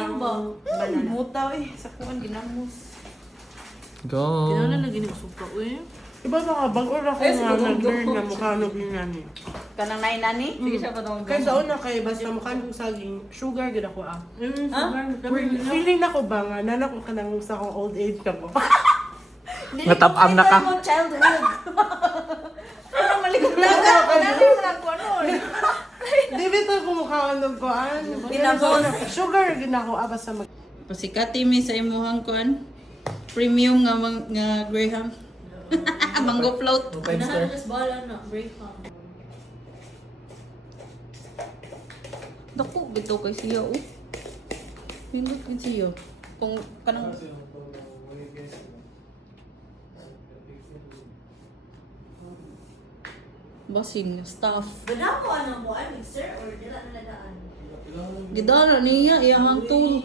ang ba? banana. Mutaw eh. Sa kuwan, ginamos. Go. Kinala na ginasuka eh. Iba mga bago na ko Ay, nga siguro nag-learn go. na mukha nung ginani. Kanang nai nani? Sige siya pa tawag. Kaya sa una kay basta mukha nung saging, sugar gid ako ah. Feeling Feeling na ko ba nga, nanak ko ka nang sa akong old age ka mo. Natapang na ka. Childhood. Ano malikot na ka? Ano na ko ano? Di bito ko mukha nung kuan. Ginabos. Sugar gid ako ah basta mag Pasikati mi sa imuhang kuan. Premium nga Graham. Mango float. Just bala na. Break pa. Dako bitaw kay siya oh. Pindot kay siya. Kung kanang basin nga staff. Ganda mo ano mo, mixer or dila na nadaan? Gidala niya iyang tool.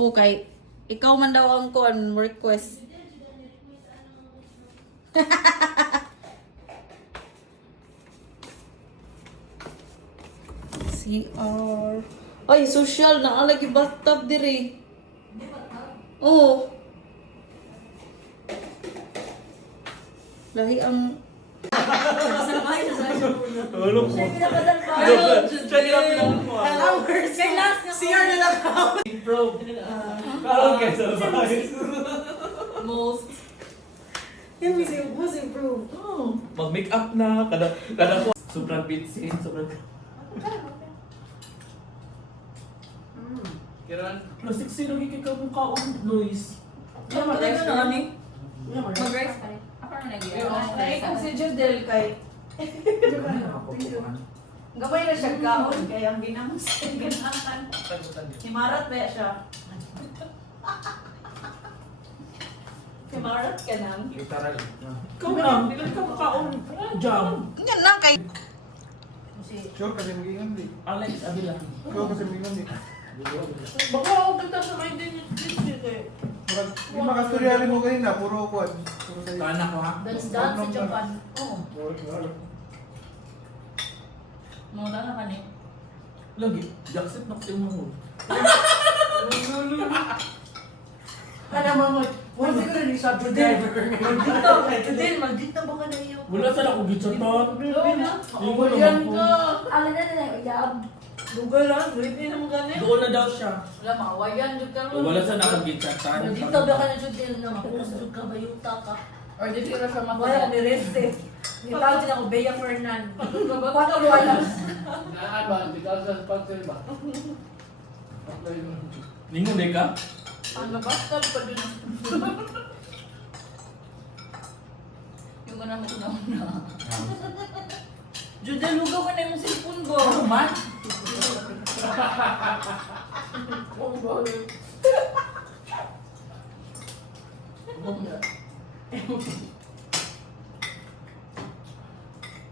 Okay. Ikaw man daw ang kuan request. CR. Ay, social na alagi bathtub diri. Oh. Lahi ang Tulog mo. CR na lang ako. Improve. Parang kesa sa bahay. Most. Yan was improved. Mag-make up na. Kada ko. Sobrang bitsin. Sobrang... Kiran. Plastic sino kikikaw mong kaon, Luis. Ano na ani? Mag-rice ka. Ako na Ay, kung si Jodel kay... Gabay na siya kaon, kaya ang ginamos. Ginakan. Himarat ba siya? Himarat ka nang. Literal. Ikaw lang, bilang ka makaon. Jam. yan na kay Sure kasi magiging di. Alex Avila. Sure kasi magiging di. Baka ako kita sa may din eh. Yung makastorya mo kanina, puro quad. Puro sa'yo. Tahan ako ha. That's that sa Japan. Oo. Mga na ka ni. Lagi. Jackset na kasi mo. Kada mamot. Wala siguro ni siya driver. Jodel, maldita ba ka na iyo? Wala sana ko gitsaton. Yan ka. Alam na iyab. Dugal lang, wait naman gani. Doon na daw siya. Wala, makawayan jud ka ron. Wala sana akong gitsatan. Maldita ba ka na Jodel na makusog ka, bayuta ka. Or di pero siya Wala, matawag. nireste. Nitawag din ako, Bea Fernan. Kwatro wala. Ningon di ka? Ang nabastab pa din. Yung ka na mo na. Judel, lugaw ka na yung cellphone ko. Ano man?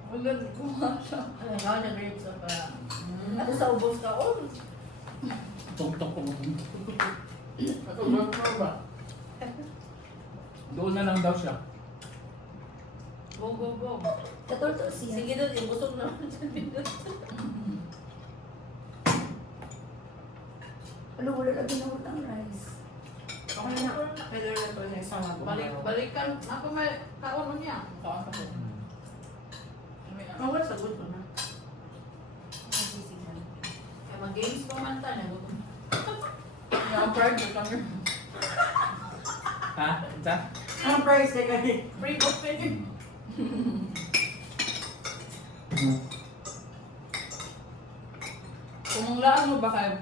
Agad kuha siya. Ay, nga, nag-rape sa pa. Ako sa ubos ka, oh. Tok-tok ko. Doon na lang daw siya. Go, go, go. Katorto siya. Sige doon, ibusog naman sa video. Ano, wala lagi na utang rice. Okay na. Pwede na ito na isang Balikan. Ako may kaon mo niya. Kaon ka po. Wala sagot ko na. Kaya mag-games pa man tayo. Yung pride kami. Ha? Isa? Ang price na kani. Free buffet. Kung ang laan mo ba kayo?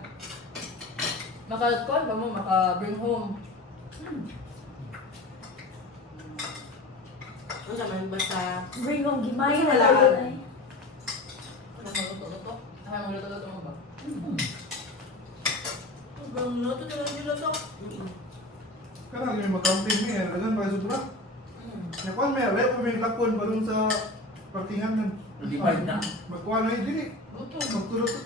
Maka-call ba mo? Maka-bring home? Ano naman basta Bring home, gimay na Wala. lang. Ay. Ano magluto-luto? Ay, magluto-luto mo ba? Bang luto na lang nila to. Karang yung mag-camping mo yan, alam ba sobra? Nakuan may rep o may lakon pa dun sa parkingan nun. Divide na. Magkuhan na yun, dili. Luto.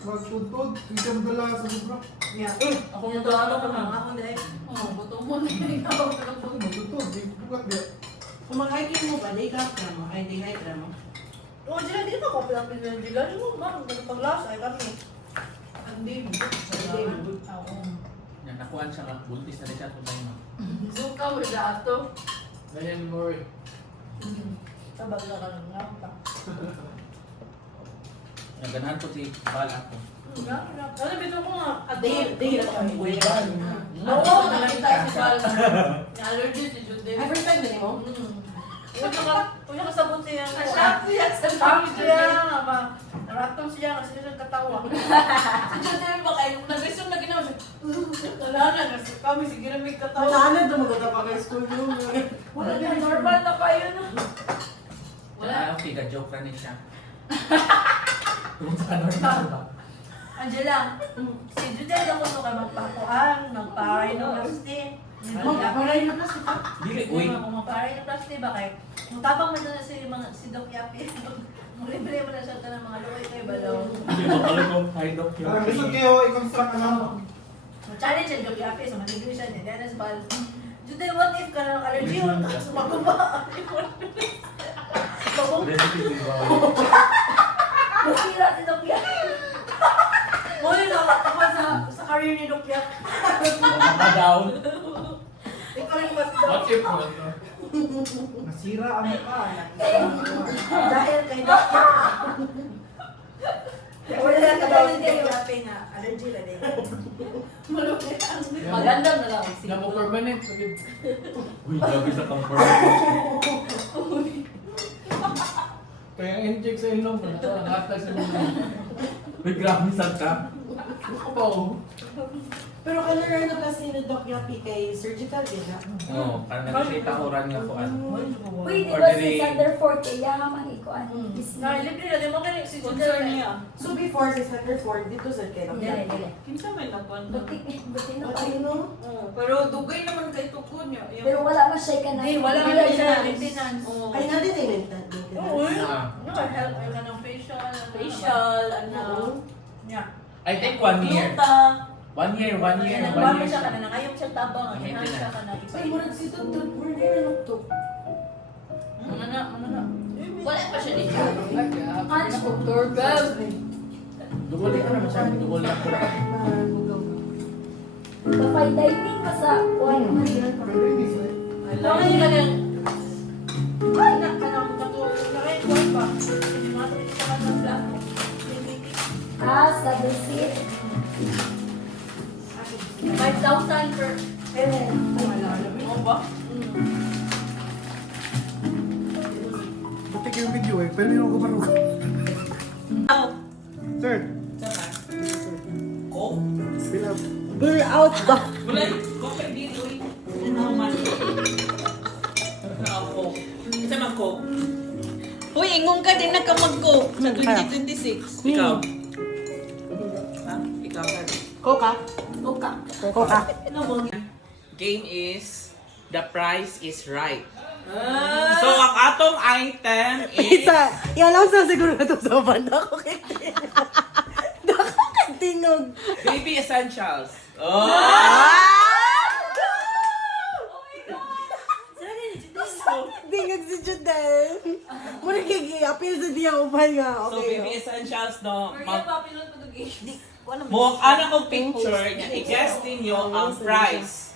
Magtutod, hindi ka madala sa sobra. yeah. Ako yung tawag ko na. Ako dahil. Oh, buto mo na yung tawag ko lang po. Magtutod, di bukat di. Kung mag-hiking mo ba, day ka mo, ay day hike mo. Oh, sila di ba kapilapin na sila? Di mo ba? Nagpaglasa ay kami. Hindi mo. Oo. Yan, nakuhaan siya nga. Buntis na rin siya. Tuntay mo. Suka mo sa ato. Ganyan mo rin. Sabag na ka lang nga pa. Naganahan ko si Bal ako. Ano bito ko nga? Day lang kami. Oo, nakita si Bal. Allergy si Jude. Ay, first time din mo? Kuya kasabot siya. Kasyapo yan sa Sabi dami siya, naratong siya kasi siya katawa. Si Jude ba kayo? Nag-resume na ginawa siya. Wala na, kami sige na may katawa. Wala na, dumagot pa kay school yung... Wala na, normal na kayo na. Wala. Okay, ka-joke na siya. Pumunta ka normal ba? Angela, si Jude ako ito ka magpakuan, magpa-rhinoplasty. Magpaparay na kasi pa. Dili, uy. Magpa-rhinoplasty ba kayo? Ang tapang mo na si Doc Yapi. Libre mo na siya ng mga luwi kay Balaw. Hindi mo alam ko. Hi, Doc. Parang gusto kayo i-construct ano. Challenge siya Doc Yapi, so malibre siya niya. Dennis Bal. Jude, what if ka ng allergy yun? Sumaguma. Recipe si Bal. Masira si Doc Yapi. Mo yun ako sa career ni Doc Yapi. Maka-down. Ikaw rin mas Doc. What if mo? Nasira ang mukha. Dahil kay Doc Yapi. Wala na daw si Doc Yapi nga. Allergy na din. Maganda na lang. Yan mo permanent. Uy, grabe sa comfort. Kaya inject sa ilong mo, nakakatag sa ilong. Uy, grabe sa ka. Oo. Pero kailangan na kasi ni Doc Yapi kay surgical din na. Oo, parang nakita ko ran nga po. Uy, di ba Ordinary. si Thunder Fort kaya nga manikuan? Na libre na din mo kaya si Jude. Concern niya. So before si Sutherford, dito sa kay Doc Dili, Yapi. dili. Kinsa may napan? Buti na Ay, kayo. no? Pero dugay naman kay tukod niya. Pero wala pa siya ka na. Hindi, wala Wala nga siya. siya maintenance. Ay, natin ay maintenance. Oo, Ah. no, help ay ka ng facial. Facial, ano. Yeah. I think 1 year. Yuta. 1 year, 1 year, 1 Nagbago year siya ka siya. na, ngayon siya tabang, Ang ngayon maintenance. siya ka na. Ay, murag si Tutut, murag na nuktok. Ano na. Wala pa siya dito. Ano? Doctor Bev. Dugol ka naman siya. Dugol na ko. Kapag dining ka sa kuwan. Bakit ka na? Ay, nakatulog na rin, kuwan pa. Hindi natin siya ka ng plano. Sa visit. 5,000 per... Ano ba? Butik yung video eh. Pero yung kumarug. Sir, Ko? fill up. Blur out ba? Wala, coffee din, uy. Ano man? Ako. Isa man ko. Uy, ingon ka din na ka mag-go sa 2026. Ikaw. Ha? Ikaw ka. Coca? Luka. Coca. Game is, the price is right. So, ang atong item is... Yan lang sa siguro na ito sa banda ko kay Dako kay Tinog. Baby essentials. Oh! Tingog si Judel. Muna kaya-appeal sa diya upan nga. So, Okay. baby essentials, no? Maria Papilon po to Mo, ana kong picture, i-guess ninyo ang price.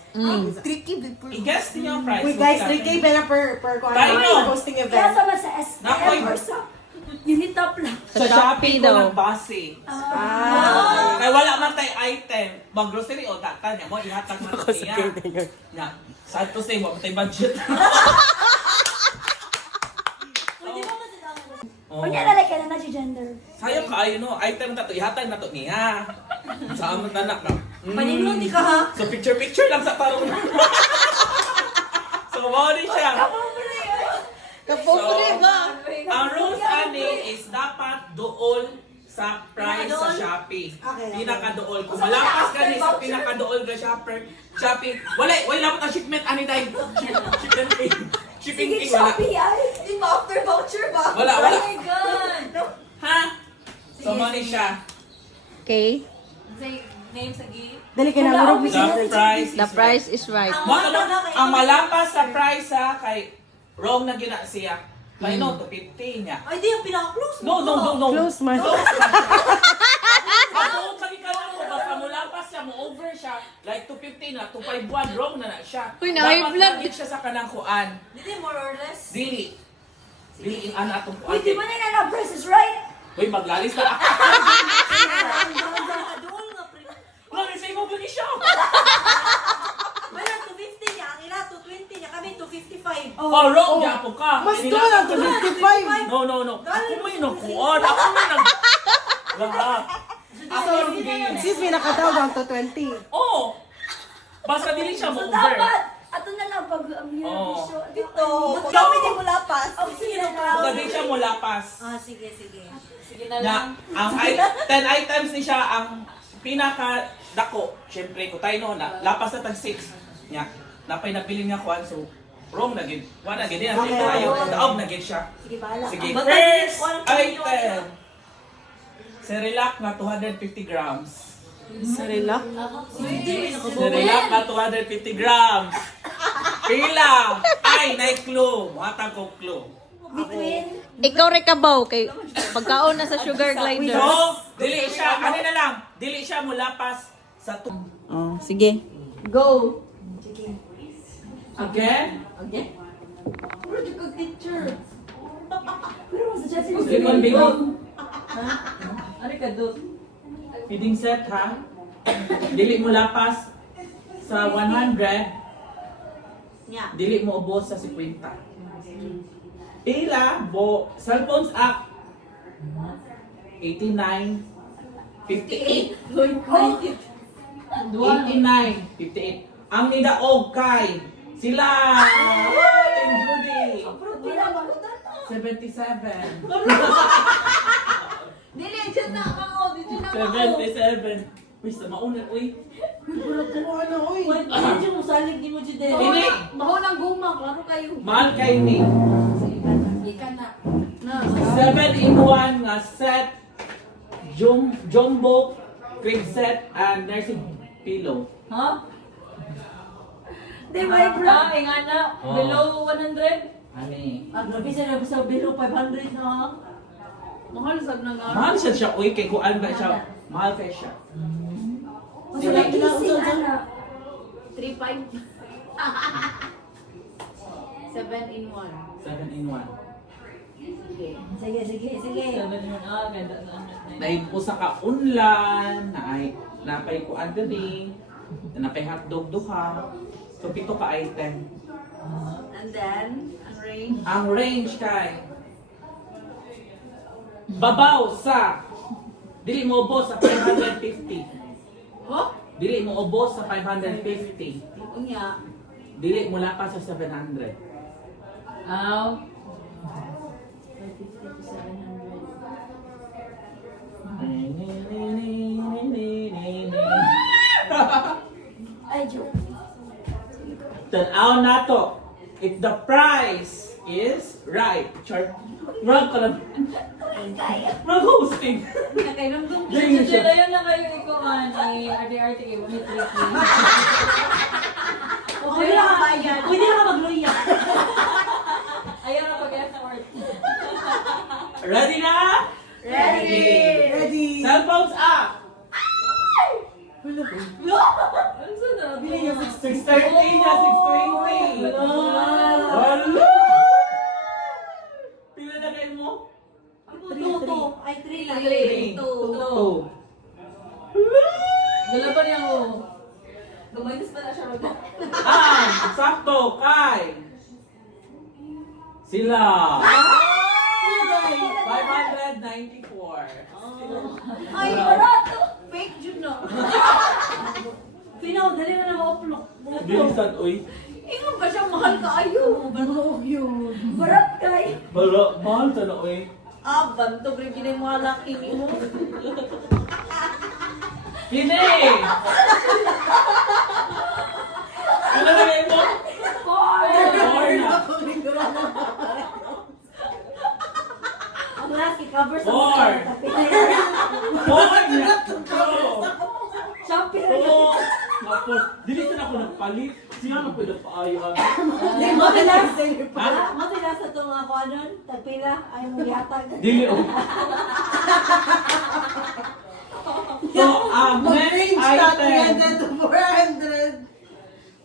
Tricky. I-guess ninyo ang price. Uy guys, 3K pa na per kung Tayo. ano posting Kaya event. sama sa SPM Nakoy. or sa Unitop lang. Sa Shopee ko daw. nagbase. Ah. Kaya wala man tayo item. Mag-grocery o tata niya mo, ihatag man ito niya. Na, sad to say, wala tayo budget. Oh. Kunya lalaki ka na si gender. Sayang kaayo no, item na to, ihatag na to niya. Sa amon tanak na. Paninglo di ka ha? So picture lang sa tarong. So mo din siya. Kapobre ba? Ang rules ani is dapat dool sa price sa Shopee. Okay. Pinaka-dool. Kung malapas ka ni sa pinaka-dool ka Shopee, wala lang ang shipment ani dahil shipment fee. Shipping Sige, fee wala. Shopee ay. Di ba after voucher ba? Wala. Oh my God! Ha? So mo ni siya. Okay? Say, name sa gi. Dali ka na murag The price The price is right. Ang malapas sa price ha, kay wrong na gina siya. Kaya no, 250 niya. Ay, di, ang pinaka-close mo. No. Close man. Ako, sabi ka lang ko, basta mula pa siya, mo over siya, like 250 na, 251, wrong na siya. Uy, na-high Dapat blood. lagit siya sa kanang kuan. Hindi, more or less. Dili. Dili, ang ana atong Uy, kuan. di ba na na breast is right? Uy, maglalis na ako. Doon nga, pre. Lalis na mo bagi siya. Wala, 250 niya. Ang ila, 220 niya. Kami, 255. Oh, wrong, di ako ka. Mas Nila- tuwa lang to 55. No. Ako may nakuan. Ako may nag... Lahat. Ako yung game. Sis, may nakatawag ang 220. Oh! Basta dili siya mo So, over. dapat, ato na lang pag Oo. Dito. Kami di mo lapas. Oh, sige na Basta di siya mo lapas. Ah, sige. Sige na lang. Na, ang 10 items ni siya, ang pinaka dako. Siyempre, ko tayo no, na lapas na tag 6. Nya, napay napili niya kuan, so wrong na gid. Wala gid na Okay, tayo. okay. Daog na gid siya. Sige, bahala. Sige. Basta First one item. Cerelac na 250 grams. Sarila. Cerelac na 250 grams. Pila. Ay, clue. Matang ko clue. between Ikaw rekabaw kay pagkaon na sa sugar glider. So, dili siya. Ano na lang. Dili siya mulapas sa Oh, sige. Go! Again? Where'd you go, teacher? pero mas dyan sila Limon bingon. Ano ka, Dut? Feeding set ha. Dili mo lapas sa 100. Nya. Dili mo ubos sa 50. Pila, cellphones up. 89, 58, 89, 58. Ang nidaog kay sila. Team Judy. 77. Dili, dyan na ako. Dito na ako. 77. Uy, sa mauna, uy. Medyo mo salig din mo dyan. Dili. Baho ng guma. Klaro kayo. Mahal kay ni. Ikan na. 7-in-1 nga set. Jumbo, crib set, and nursing pillow. Ha? Di ba, bro? Nga na. Below 100? Ani. Ang grabe siya sa below 500 na ha. Mahal sab na nga. Mahal siya uy, kay kuan ba siya. Mahal kay siya. Mas wala kissing, ana. 3-5. 7-in-1. 7-in-1. Sige. Ganda na. Dahil usa ka unlan, napay kuan diri, napay hotdog duha. So pito ka item. And then, ang range. Ang range kay babaw sa dili mo ubos sa 550. Oh? Dili mo ubos sa 550. Unya. Dili mo lapas sa 700. Aw. Ay, joke. Tanaw na to. If the price is right. Char. Rag ka lang. Rag hosting. Nakainomdom ko Ganyan siya. siya. Yun na kayo ikuhan. Ay, arte-arte kayo. Umit-riki. Pwede na ka bayad. Pwede na ka magluya. Ayaw na pag-effort. Ready na? Ready. Cellphones up. Ano na? Bili niya 630 na 620. Wala! Pila na kayo mo? 2. Ay, 3 lang. 3. 2. 2. Dala pa niya ako. Gumayos pa na siya mag- Sakto kay sila. 594. Ay, barato! Fake June na. Pinaw, dali na ma-upload. Bilisan, uy. Ingon ba siya mahal ka ayo? Barat kay. Mahal sa na, uy. Ah, bantog rin ginay mga laki ni mo. Kini! Ano na kayo mo? Four na. Ang last, i-cover sa Four. Four na. Shopee. Tapos, dilisan ako nagpalit. Siya na pwede paayon. Matilas. Matilas sa itong mga kuanon, tagpila, ayaw mo yatag. Dili oh. So, next item. to 400.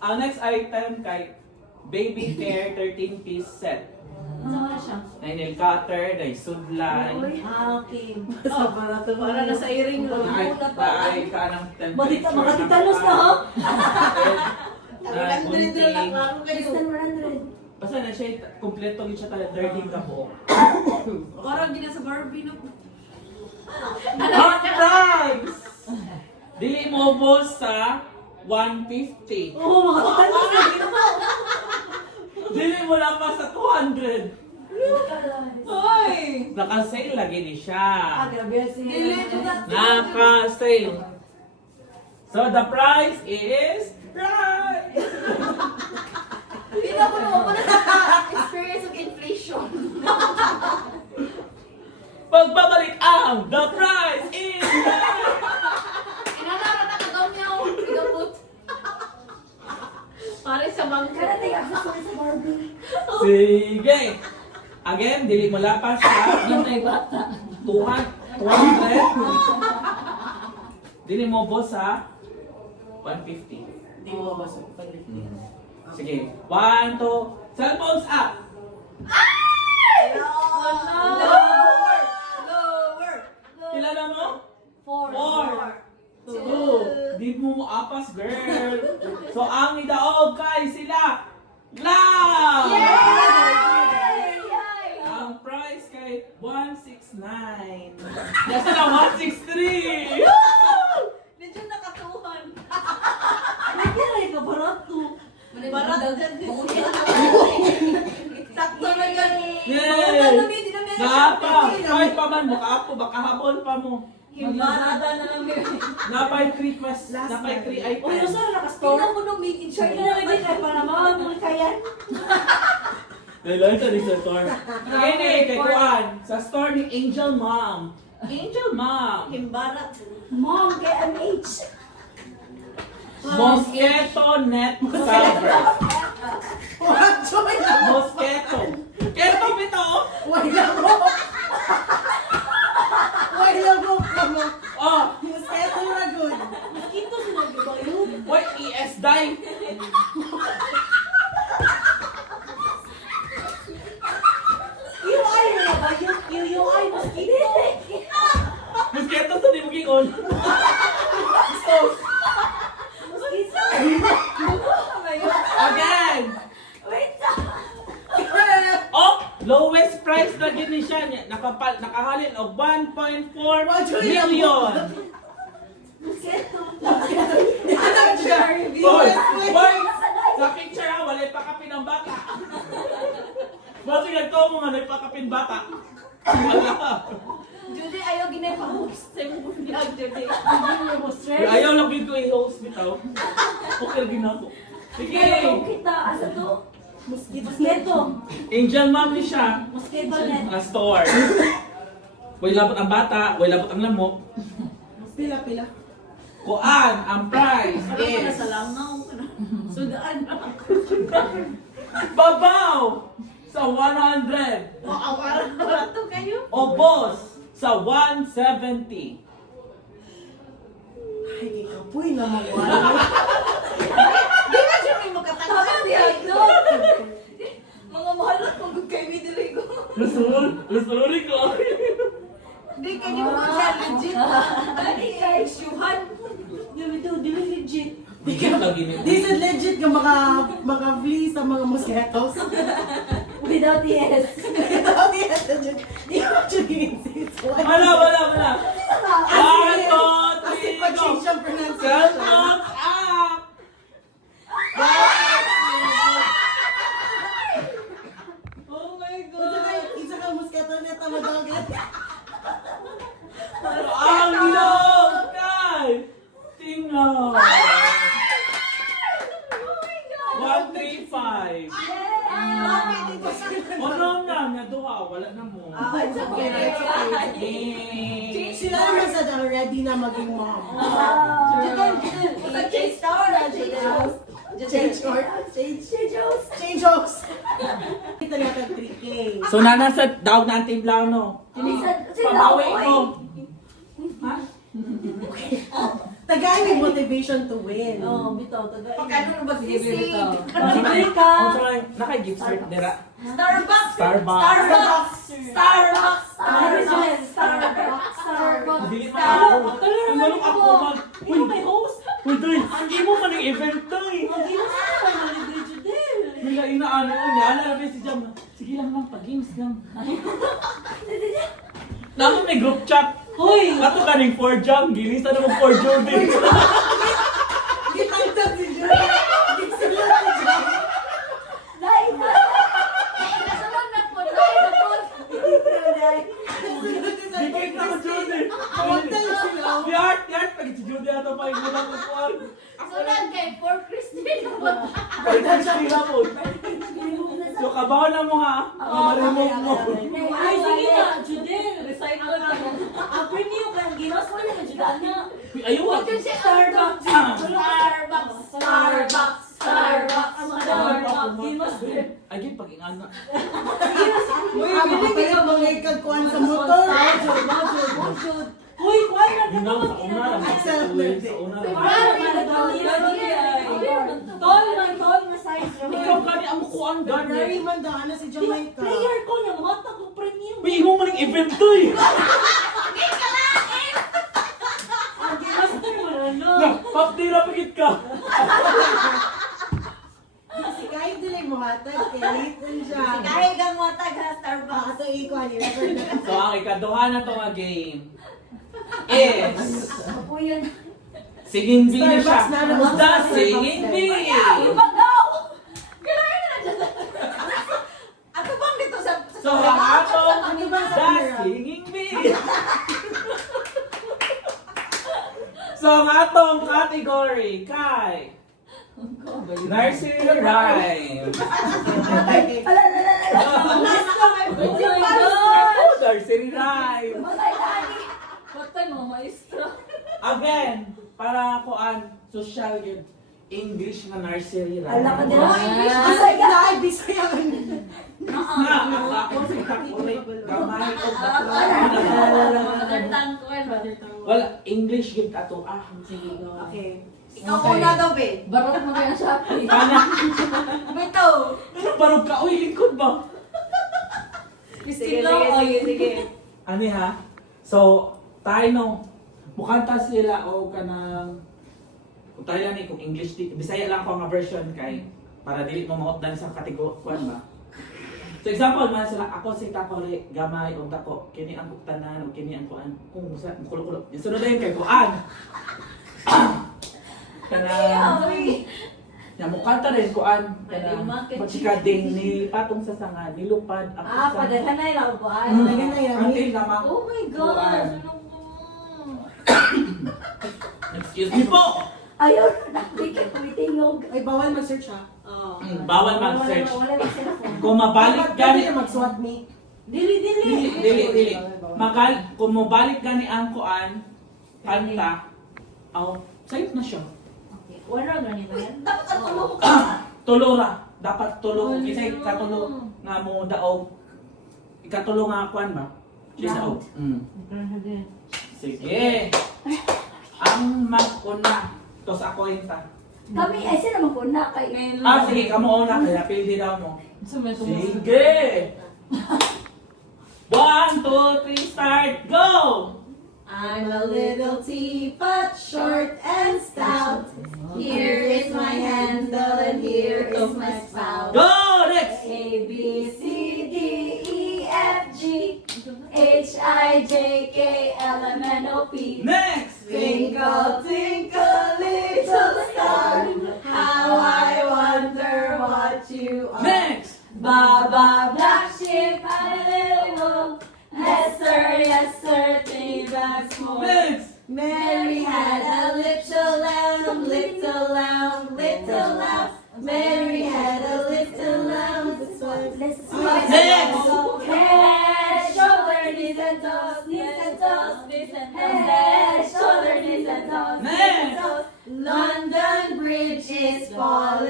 Ang next item kay baby care 13-piece set. Ano na siya? May nail cutter, may sudlan. Okay. Para na sa iring lo. Ay, ka ng temperature. Makatitalos na, ha? Gunting. Less than 100. Basta na siya, kompleto yun siya talaga, 13 ka po. Parang gina sa Barbie no. Hot price! Dili mo boss sa 150. Oo, makatitalos na. Dili mo lang pa sa 200. Hoy! Naka-sale lagi ni siya. Grabe siya. Naka-sale. So the price is price. Hindi na ako naman experience of inflation. Pagbabalik ang the price is Inanara na kagaw niya ako. Igapot. Pare sa bangka. Karating accessory sa Barbie. sige. Again, dili mo lapas sa Yung may bata. 200. Dili mo boss sa 150. Hindi mo mabasok pa rin. Sige. 1, 2. Cellphones up. Lower! Pila na mo? 4. 4. 2. Di mo apas, girl. So, ang idaog kay sila. Love! Ang price kay 169. Nasa na 163. Medyo nakatuhan. Hindi na yung kabarato. Barat. Sakto na yan. Yay! Hindi na meron. Napa! Kahit pa man, mukaapo, baka habol pa mo. Himbanada na lang yun. Napay 3 mas, napay 3 items. Uy, usara nakastore. Tingnan ko nung make in Sure na lagi kay Panama, mo kayan. Dahil ito rin sa store. Kini, kay Kuan, sa store ni Angel Mom. Angel Mom. Himbarat. Mom, kay MH. Mosquito net cover. Mosquito. Keto bito. Why lang mo mo. Oh, Mosquito na good. Mosquito sila, di ba yun? wait, ES die. UI na ba yun? UI, mosquito. Mosquito sa di mo gingon. Mosquito. Again. Wait. Oh, lowest price na gini siya. Nakahalin og 1.4 million. Mosquito. Hoy, hoy, sa picture ha, wala pa kapin ang bata. Bakit nagto mo nga nagpakapin bata? Judy, ayaw ginay pa-host. Sa mo vlog, Judy. Ayaw lang dito i-host bitaw. Okay, ginako. Sige. Kita, asa to? Mosquito. Angel Mom ni siya. Mosquito net. Na store. Way labot ang bata, way labot ang lamok. Pila. Kuan, ang price Parang ko is nasa langaw. Sudaan na. babaw sa 100. Parang to kayo. O boss sa 170. Ay, kapoy na mawala. Di ba siya may makatanggap? Mga mahalot kung kay Midrigo. Lusuri ko. Di ka niyo mo siya legit. Dali kay Shuhan. Di ba legit? Dikit lagi niya. This is legit nga maka-flee sa mga mosquitoes. Without yes. Wala. 1, 2, 3, Pag-change go. yung pronunciation. Cellphones up. Oh my Isa ka mosquito neta madagat. Ang ilong kay Tingnan. 135. Ano na, naduha, wala na mo. It's okay. Eh. Sila naman sa ready na maging mom. Sa chase tower na, Judy. Change court. Change jokes. Change jokes. Ito nga kang 3K. So nanasa daw na ang timblaw no. Pabawi ko. Tagay may motivation to win. Oh, bitaw, tagay. Pagkano na ba sisig? Sige ka. Naka-gift cert dira. Starbucks! Starbucks. Starbucks! Starbucks! Starbucks. Starbucks. Starbucks. Dili pa ako. Tulungan ako mag. Uy, may host. Uy, Day, hindi mo man ang event Day. Hindi mo sa naman ni Judel. May inaano niya. Alam si Jam. Sige lang lang, pag-games lang. Naman may group chat. Hoy! Ato kaning 4 Jam. Gilista na mo 4 Jordan. Gitagtag si Julie. Gitagtag si Julie. Dahil na. Nasaman na po! Dahil na po! Dikit na ko Jordan. Hotel sila. Yart. Pag si Jordan ato pa yung muna ko kuwan. Sunod kay For Christine! Pagkat siya nila po. So kabaw na mo ha. Marimog mo. Ay, sige na, Judel. Recycle na mo. Ang premium lang, ginos mo na, Judel na. Ayaw ah. Ito si Starbucks! Starbucks! Starbucks! Starbucks! Starbucks. Ginos din. Ay, pag ingana. Uy, biling ka mga ikagkuhan sa motor. Uy, kuhay na ka Ginaw naman. sa una lang. Excel birthday. Sa una lang. Tol na size. Ikaw gani ang kuan gani. Very man daw, ano si Jamaica. Player ko na, mga takong premium. May imo man ang event to eh. Ang ginos din mo na, no? Na, paptira pagit ka. Si Kai dili mo hatag, kaya late na siya. Kahit kang matag ha, Starbucks! Ato ikuan yun. So, ang ikaduha na to nga game is Ako yun. Singing bee na siya. Starbucks na naman. The Singing Bee. Ibagaw! Kailangan na dyan. Ako bang dito sa... So, ang atong Ano ba sa The camera? Singing Bee. So, ang atong category kay Nursery Rhyme. Oh my God! Nursery Rhyme. Patay mo, maestro. Again, para kuan social yun. English na nursery rhyme. Ala ka din. Asay ka na, ay bisaya ka Na, ako si Kakuri, gamay o Wala, English gid ato. Sige. Okay. Ikaw una daw, be. Barot mo kaya sa akin. Kana, Bito! ano parang ka? Uy, lingkod ba? Sige, sige. Ani ha? So, tayo no, mukanta sila o kanang kung tayo lang kung English, Bisaya lang ko ang version kay para dili mo mautdan sa kategorya ba? So example man sila ako si Takore gamay og dako kini ang tanan o kini ang kuan kung sa kulo-kulo. Sunod din kay kuan. Kanang ya mukanta rin kuan kanang pagka ding ni patong sa sanga nilupad ako sa. Padaghanay lang po. Talaga na yan. Until naman. Oh my gosh! Excuse me po. Ayaw na, nakikip ko itingog. Ay, bawal mag-search ha. Bawal mag-search. Wala mag cellphone. Kung mabalik gani Dili mag-swat me. dili. Kung mabalik gani ang kuan kanta, safe na siya. Wala ganito yan. Dapat ang tulong ko. Tulora, dapat tulong kisay katulong nga mo daog. Ikatulong nga kuan ba? Siya daog. Sige. Ang maguna. Tos ako yun ta. Kami, ay sila naman po na kay... Sige, kamo una kaya pildi daw mo. Sige. 1, 2, 3, start, go! I'm a little teapot, short and stout. Here is my handle and here is my spout. Go! Next! A, B, C, D, E, F, G, H, I, J, K, L, M, N, O, P. Next! Twinkle, twinkle, little star, how I wonder what you are. Next! Baba, black sheep, had a little wolf. Yes sir, 3 bags more. Next! Mary had a little lamb, little lamb, little lamb. Mary had a little lamb. This was Next! Head, shoulder, knees and toes, knees and toes, knees and toes. Head, shoulder, knees and toes, knees and Next! toes. London Bridge is falling.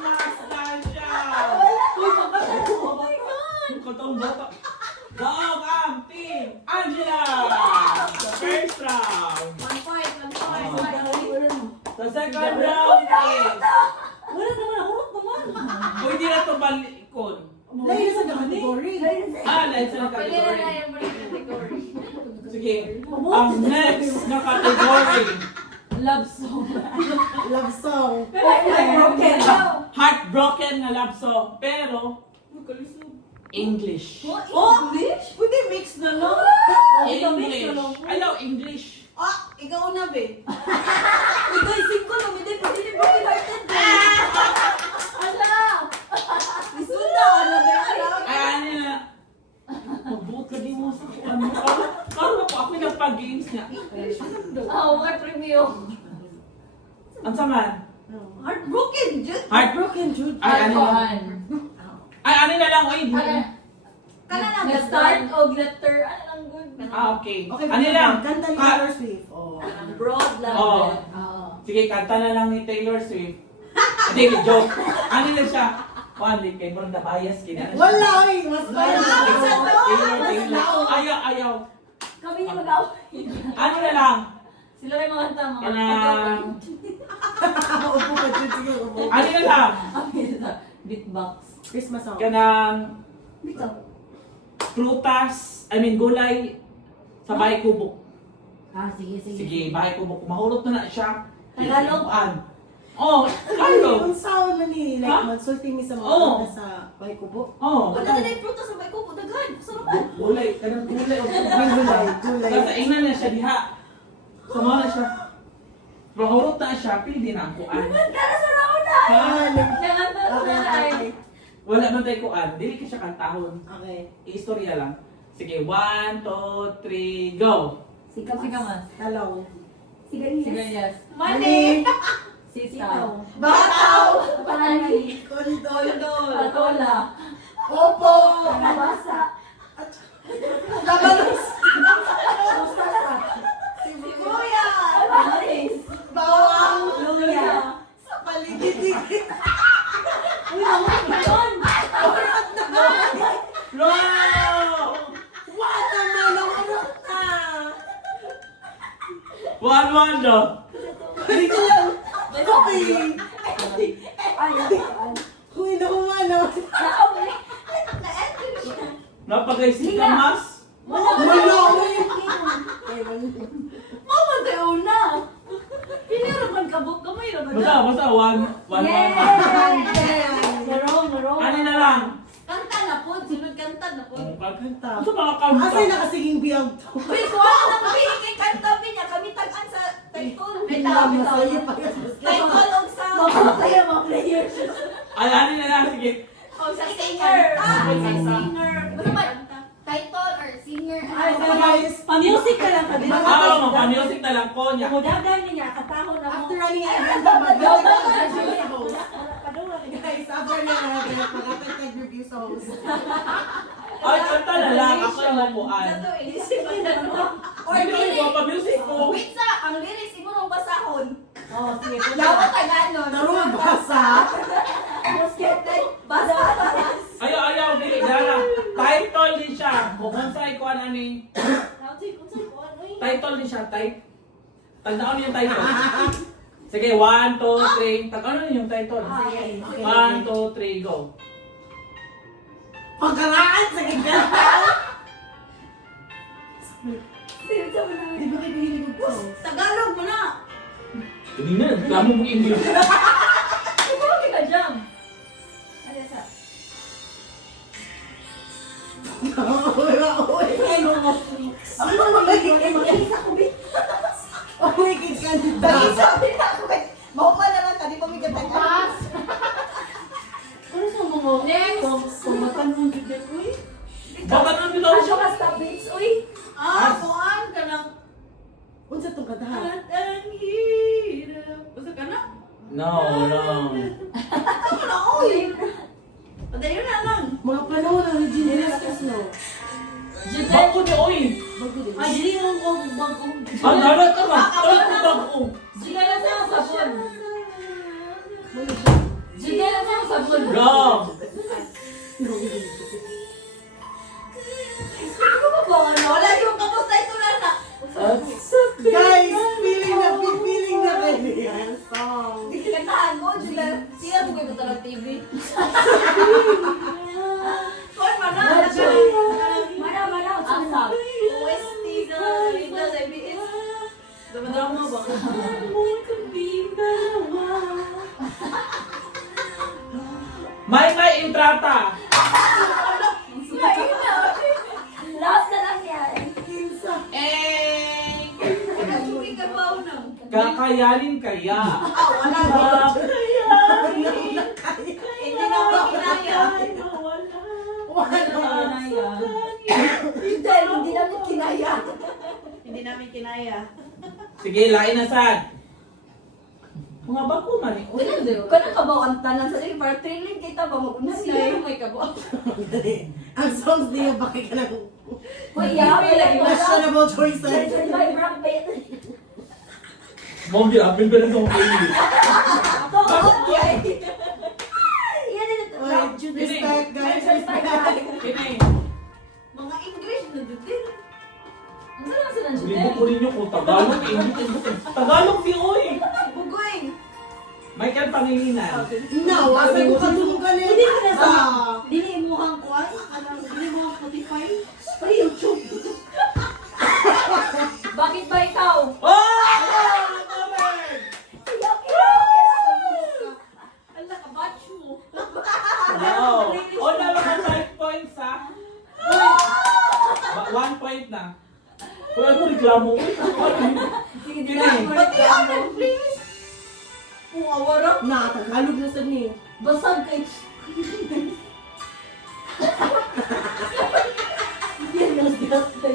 last time siya! Yung katong bata. Daog ang team Angela! Sa first round. 1 point, 1 point. Sa second round is... Wala naman, hurot naman. Pwede na ito balikon. Layo sa category. Lahat sa Pwede na category. yung category. Sige. Ang next na category. Love song. Love song. Heartbroken. Heartbroken na love song. Pero, English. English? Pwede mix na lang. English. Hello, English. Ikaw na, be. Ikaw, isip ko lang, hindi pwede ni Broken Hearted. Ala! Isunda, ano ba? Ay, ano na. Magbuot ka din mo sa ano. Karo po ako nagpa-games niya. English. May premium. Ang saman. Heartbroken, Jude. Heartbroken, Jude. Ay, ano lang. Ay, ano na lang. Uy, Kana lang, The start of letter. Ano lang good? Okay. Okay, Ano lang. Kanta ni Taylor Swift. Oh. Broad lang. Oo. Sige, kanta na lang ni Taylor Swift. Hindi, joke. Ano na siya? Hindi, kay Brenda Bias. Wala, oy. Mas Taylor, wala. Taylor. Ayaw. Kami niya mag-away. Ano na lang? Sila rin mga tama. Kanang... Upo ka, Jude. Sige, upo. Ano na lang? Beatbox. Christmas song. Kanang... Prutas, gulay sa bahay kubo. Sige. Sige, bahay kubo. Mahulot na siya. Tagalog? Oh, Tagalog. Yung sound man ni, like, Ha? magsulti mi sa mga Oo. kanta sa bahay kubo. Oh, Wala na yung prutas sa may kubo, daghan. Sarapan. gulay. Kanang gulay. Gulay, gulay. Sa ingnan na siya diha. Sama na siya. Mahulot na siya, pili na ang kuan. Kana sa rauna. Okay. Wala man tayo kuan. Dili ka siya kantahon. Okay. Istorya lang. Sige, 1, 2, 3, go! Mas. Talong. Sigarias. Mali. Sitaw. Bataw. Panali. Kontol. Patola. Opo. Nabasa. Labanos. Kuya. Alis. Bawang. Luya. Sa paligid-ligid. Uy, naman yun. Wow! What naman ang urot na? 1-1 no? Dito lang. Copy. Ay. Huy na humano. Napag-isip ka, Mas? Wala. Mama, tayo na. Piniraman ka, buk ka, may raman na. Basta 1-1. Marong. Ano na lang? Kanta na po, sunod kanta na po. Kanta. Ano mga kanta? Asay nakasiging biyag to. Uy, kuha lang kay kanta niya, kami tagan sa title. Masaya pa yan. Title og sa Kaya mga players. Ano na lang? Sige. og sa singer. Ah, Sa sa singer. Ano ba? Title or singer? Ay, Guys, Pa-music ka lang ka din. Mapa-music na lang ko niya. Mudagan niya, katahon na mo. after running an event, guys, after running an event, mag-affected review sa host. Ay, kanta na lang. Ako yung mapuan. Or Hindi ko lyrics. mapa-music ko. Wait sa, ang lyrics imo nung basahon. Oh, sige. Yawa ka ganon. Narong basa. Basa. Ayaw. Dili. Dara. Title din siya. Kung saan ko ano ni. Title din siya. Tandaan niyo yung title. Sige, 1, 2, 3. Ano yung title? 1, 2, 3, go. Pagkaraan sa gitna. Di ba kayo hilig ko? Tagalog mo na. Hindi na. Kamo mo English. Ikaw ka jam. Ano sa? Ano mo? Ano mo Isa ko bi. Oh my God, kanta. Sabi na ako kay Maupa na lang ka, di pa may gatagan. Pass. Ano sa mga? Next. Kumatan mo dito, uy. Bakit nang dito Ano siya? ka sa beats, uy? Kuan ka lang. Unsa tong kantahan? At ang hirap. Basta ka na? No. Ano na, uy. Padayon na lang. Mga panahon ng Regina Velasquez, no? Bako niya, oy. Bago din. Ay, hindi lang ko bagong. Ang dara ka ba? Ay, kung bago. Sige lang sa sabon. Muna siya. Sige lang sa sabon. Wrong. Wala yung kapos na ito na na. Guys, feeling na kayo yan. Song. Kantahan mo, sila. Sila mo kayo ba TV? Kuan mana? Mana? Asap. OST ka. Ito sa ABS. Drama ba? May Entrata. Last na lang yan. Eh. Nagturi ka pa una. Kakayanin kaya. Wala Hindi na ako kinaya. Hindi namin kinaya. Hindi namin kinaya. Sige, lain na sad. Mga bako man eh. Kung kabaw ang tanan sa sige, para trailing kita ba mag-una sila yung may kabaw. Ang songs niya, bakit ka lang Kuya, questionable choices. By Brad Pitt. Mom, di apin pa rin sa playlist. Yan din ito. Wait, respect guys, respect. Kini. Mga English na din. Ang sarang sila Libo ko rin yung kung Tagalog, English. Tagalog di oy. Bugoy. Michael Pangilinan. No, asa ko katulungan niya. Hindi ko na sa. Ah. Dili mo hang kuan. Dili mo hang Spotify. Pari YouTube. Bakit ba ikaw? Oh! Ala ka batch mo. Wow. O na mga 5 points ha. 1 point na. Kung ano reklamo, Sige, Kini. Pati ako, please. Kung awara. Na, Tagalog na sa niyo. Basag kay. Yan yung sinasabi.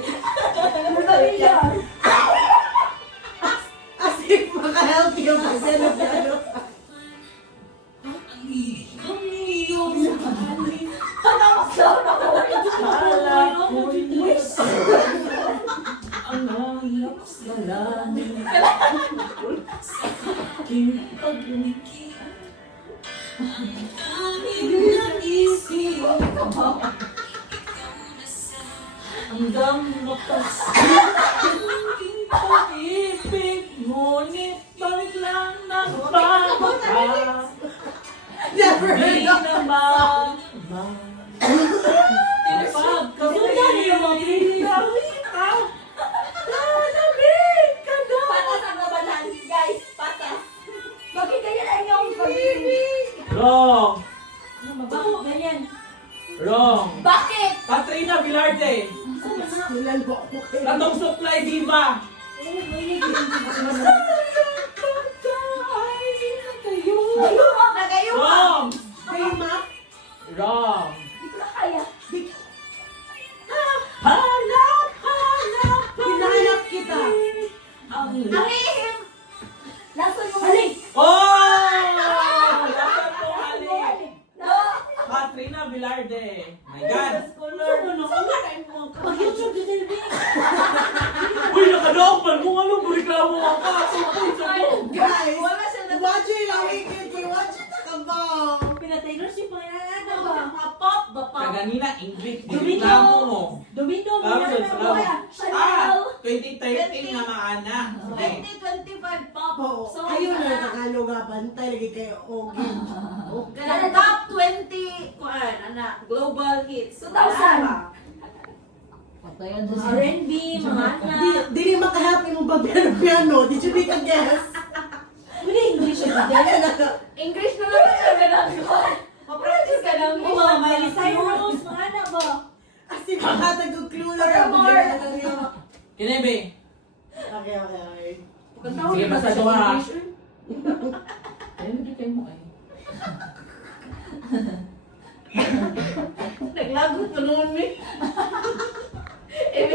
Madali yan. As if maka-help yung pag-ano. Tanawasaw na ko. Wish. ang hanap sa langit. Hanggang makas pag-ibig, ngunit balik lang ng pagkakas. Never Di heard of naman Patas ang labanan, guys. Patas. Bakit ganyan ang iyong pag-ibig? Wrong! Bakit ganyan? Wrong! Bakit? Katrina Vilarte! Kailan ba ako kayo? Katong supply diva! Nagayon ka. Wrong! Hey, Mac. Wrong! Hindi ko na kaya. Hanap, Hinahanap kita. ang Alihim! Nasaan mo halik? Oh! Dapat po halik! No! Katrina Vilarte! My God! Pag-YouTube din din. Uy, nakadaog man mo! Ano mo reklamo ka pa? Guys, Wala siya na. watch it lang ikit. Watch it nakabang. Pinataylor si Pangalan ba? Pop ba pa? Kaganina, English, Domino. reklamo mo. Domino mo Tapos, yan na. Chanel. 2013 nga maana. Sige. 2025 pop. Oo. So, Ayun na, Tagalog nga. Bantay lagi kayo. Okay. Ganun, top 20 kuan ana global hits. 2000. R&B, mga anak. Di rin makahelp yung piano. Did you make a guess? Hindi English siya. English na lang siya. Ganun ko. Ma-practice ka lang. O mga Miley Cyrus, mga anak ba? As if makatag yung clue lang. Paramore. Kinebe. Okay. Sige, basta ito ha. Ayun, hindi kayo mo ay. Naglagot pa noon mi.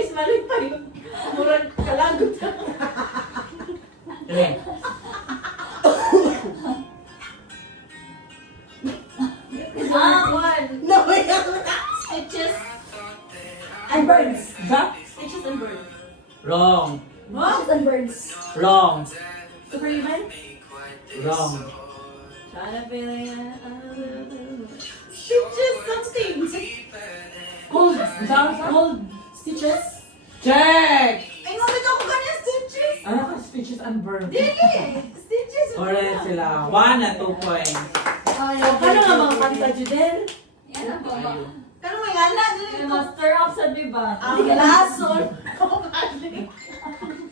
Miss Malik pa yun. Murag kalagot. Sige. Kuan. No, wait. Stitches. And birds. Sa? Stitches and birds. Wrong. Stitches and birds. Wrong. Superhuman? Wrong. Trying to feel it. Gold stitches. Check! Ay, ngumit ako ganyan stitches. Ano ka? Stitches and burn. Dili. Stitches. Alright sila. 1 and 2 points. Kano nga mga kanta, Judel? Yan ang baba. Kano may ngala? Dili ko. Master of sa diba? Ang lason.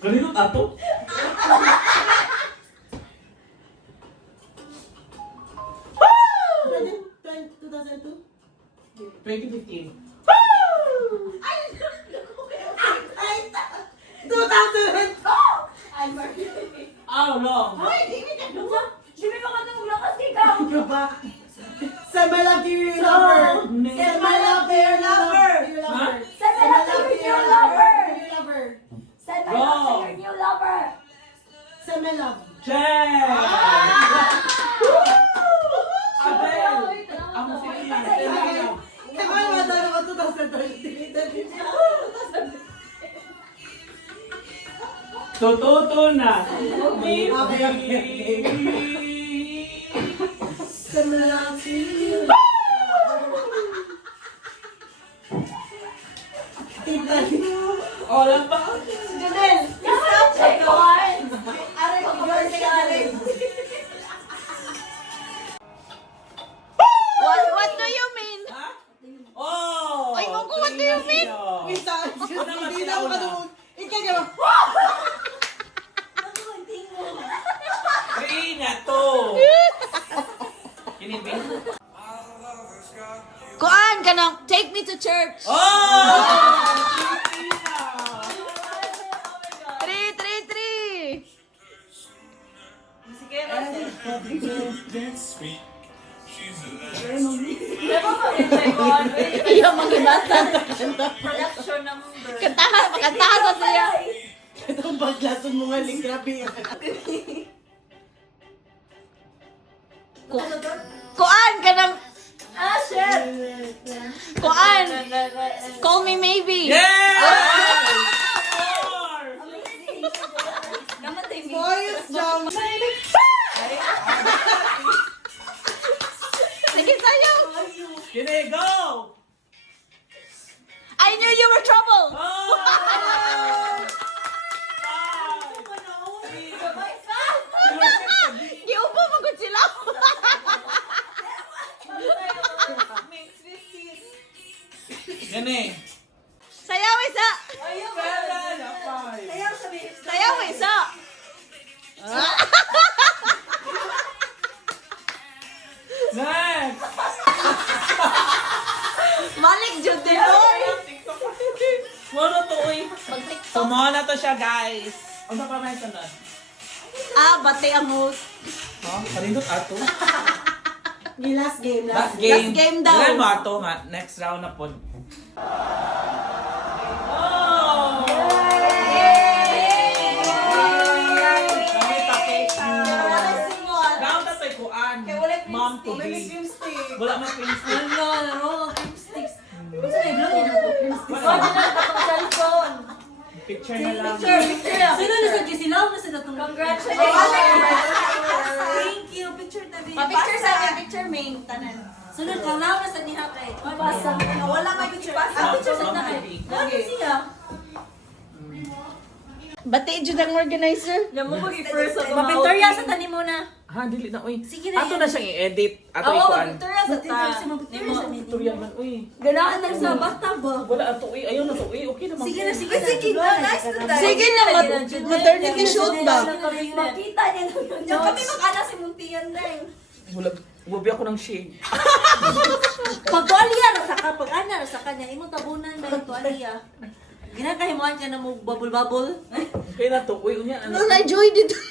Kalinot ato? Woo! 2002? 2015. Ay, 2002. I'm ready. How long? Hoy, dili ka duwa. Dili mo ka nung lakas ikaw. Ano ba? Send my love to your lover. Send my love to your lover. Huh? Send my love to your new lover. Your lover. Send my love to your new lover. Send my love. Check! Abel! Ako si Ian. Come on, madara ko 2013. Tututo na. Okay, okay. Send my love to you. All about Judel. Stop check one. Aray ko girl ka aray. What do you mean? Oh! Ay, Mungko, what do you mean? Hindi na ako kadungog. Ikaw ka ba? Rina to! Kinibing? Kuan ka nang take me to church. Oh! 3. Sige, Rosy. Iya magibasa. Production number. Kantahan sa siya. Itong paglason mo nga ling grabe. Kuan ka nang Shit. kuan. Call me maybe. Yeah! Namatay mo. Boys, jump. Sige sayo. Kini, go! I knew you were trouble. Giupo mo gud sila. Gani. Sayaw isa. Ayaw sabi. Sayaw isa. Next! Balik jud din boy. Mono to, uy. So, na to siya, guys. Ano pa may sunod? Bate ang host. Oh, karindot ato. Yung last game. Last game. Last game daw. Ilan mo ato nga? Next round na po. Oh! Kami package nyo. Round na tayo kuan. Mom to be. Wala man cream stick. Picture na lang. Sino na sa Gisilaw na sila itong... Congratulations. Thank you. Picture tabi. Picture sa akin, picture main tanan. Sunod ka na sa niha kay. Wala may picture. Ah, Picture sa Mom na to kay. be. Ano siya? Bate jud ang organizer. Namu mag-first sa Mapintorya sa tani mo na. Ha, dili na, uy. Sige na Ato yan. na siyang i-edit. Ato Oo, ikuan. mapintorya sa tani. Si mapintorya sa tani. Tutorial man, uy. Ganahan lang sa bata ba? Wala ato, uy. Ayaw na to, uy. Okay naman. Sige na, sige na. Sige na, nice to tayo. Sige na, maternity shoot ba? Makita niya lang. Diyan kami makana si Muntiyan na eh. Wala. Wabi ako ng shade. Pag tuwalya, nasa ka, pag ana, nasa kanya, imong tabunan na yung tuwalya. Ginakahimuan ka na mo bubble-bubble. Okay na to, uy. Unya, ano. No, na-enjoy dito.